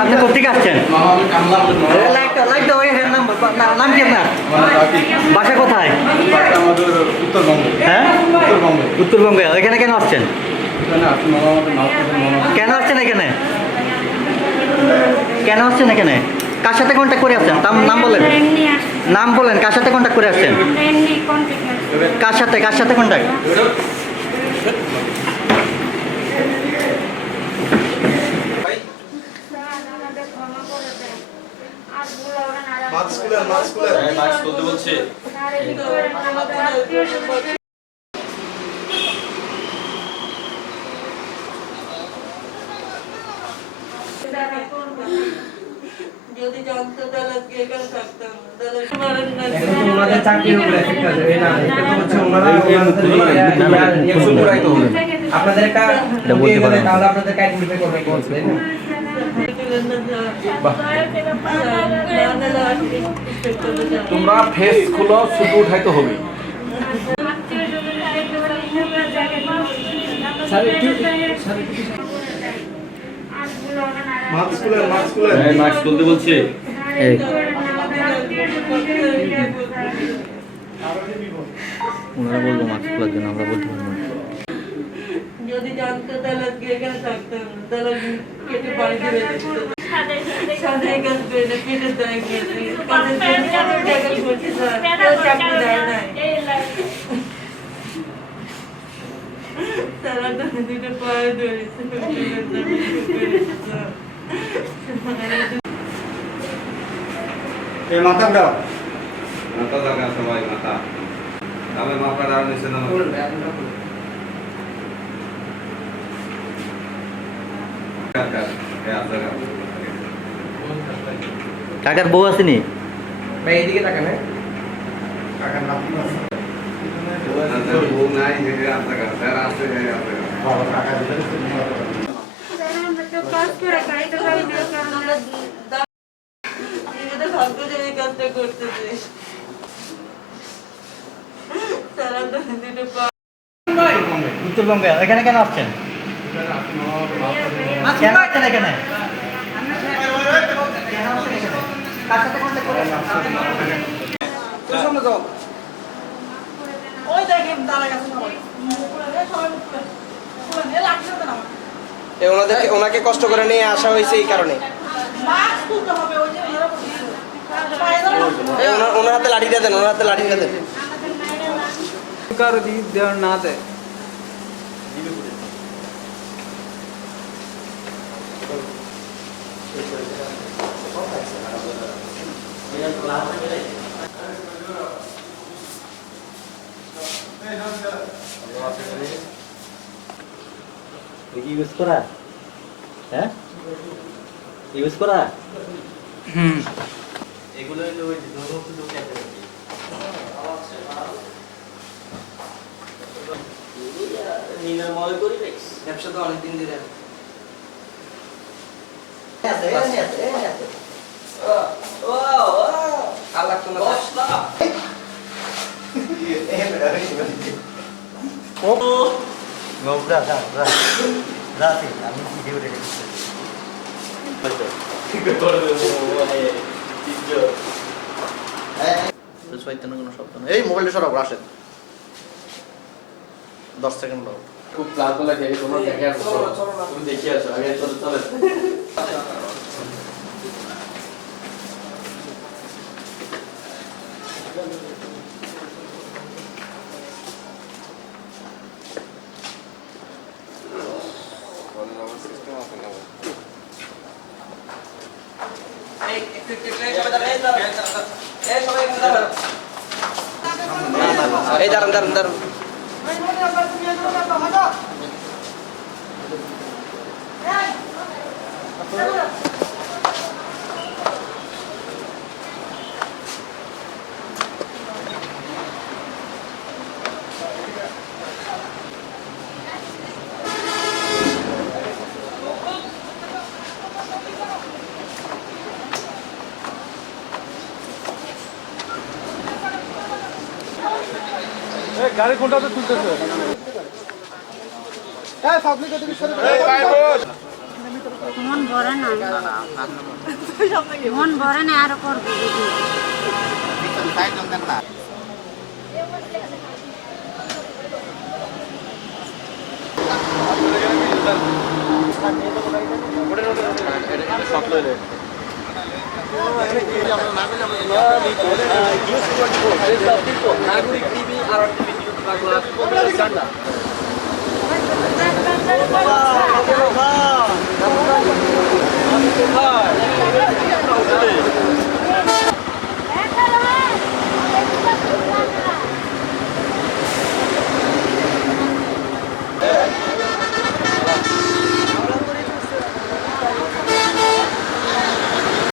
আপনি কোথেকে আসছেন? নাম কি আপনার? বাসা কোথায়? হ্যাঁ, উত্তরবঙ্গে। এখানে কেন আসছেন? কেন আসছেন এখানে? কেন আসছেন এখানে? কার সাথে কন্ট্যাক্ট করে আসছেন? নাম বলেন, নাম বলেন। কার সাথে কন্ট্যাক্ট করে আসছেন? কার সাথে কন্ট্যাক্ট? যদি জানতো তাহলে আজকে এখানে থাকতাম তাহলে ওনাদের চাকরির উপরে এফেক্ট আছে এই না এটা তো হচ্ছে ওনারা আপনাদের একটা বলতে পারেন তাহলে আপনাদের আইডেন্টিফাই করবে কোন তাই না তোমরা ফেস খুলো ছবি উঠাইতে হবে মাস্ক তুলতে বলছি ওনারা বলবো মাস্ক খোলার জন্য, আমরা বলতে পারবো না। যদি জানতো তাহলে আজকে এখানে থাকতাম তাহলে কেটে বাড়ি চলে যেত সাথে কাজ করে না কেটে দেয় গেছে কাজের জন্য টাকা করছে স্যার কেউ চাকরি দেয় না তারা তো দুটো পায়ে ধরেছে মাথা দাও মাথা লাগা সবাই মাথা তবে মাথা আর নিচে না কাকার বউ আসেনি? ভাই এইদিকে তাকান হ্যাঁ কাকা নাতি আছে বউ নাই যে আপনার স্যার আছে বাবা কাকা দিলে কাজ করে খাই তো খাই না আমরা নিজেদের ভাগ্য যে এই কাজটা করতেছে তারা তো দুটো উত্তরবঙ্গে। এখানে কেন আসছেন? কেন আসছেন এখানে? কার সাথে কন্ট্যাক্ট করে? সামনে যাও ওই দেখেন তারা কাছে ওনাকে কষ্ট করে নিয়ে আসা হয়েছে এই কারণে ওনার হাতে লাঠিটা দেন, ওনার হাতে লাঠিটা দেন। না দেয় ইউজ করা? হ্যাঁ, ইউজ করা। এগুলো ব্যবসা তো অনেকদিন ধরে আল্লাহ তোমার আমি ভিডিও রেডি কোনো শব্দ নেই। এই মোবাইলটা সরাবো, আসেন 10 সেকেন্ড দাও। খুব ক্লান্ত লাগে তোমরা দেখে আসো তুমি দেখে আসো আগে চলে এই দাঁড়ান দাঁড়ান দাঁড়ান গাড়ি কোনটাতে তুলতেছে মন ভরে না মন ভরে না আরো করবো নাগরিক টিভি আর টিভি নিউজ বাংলা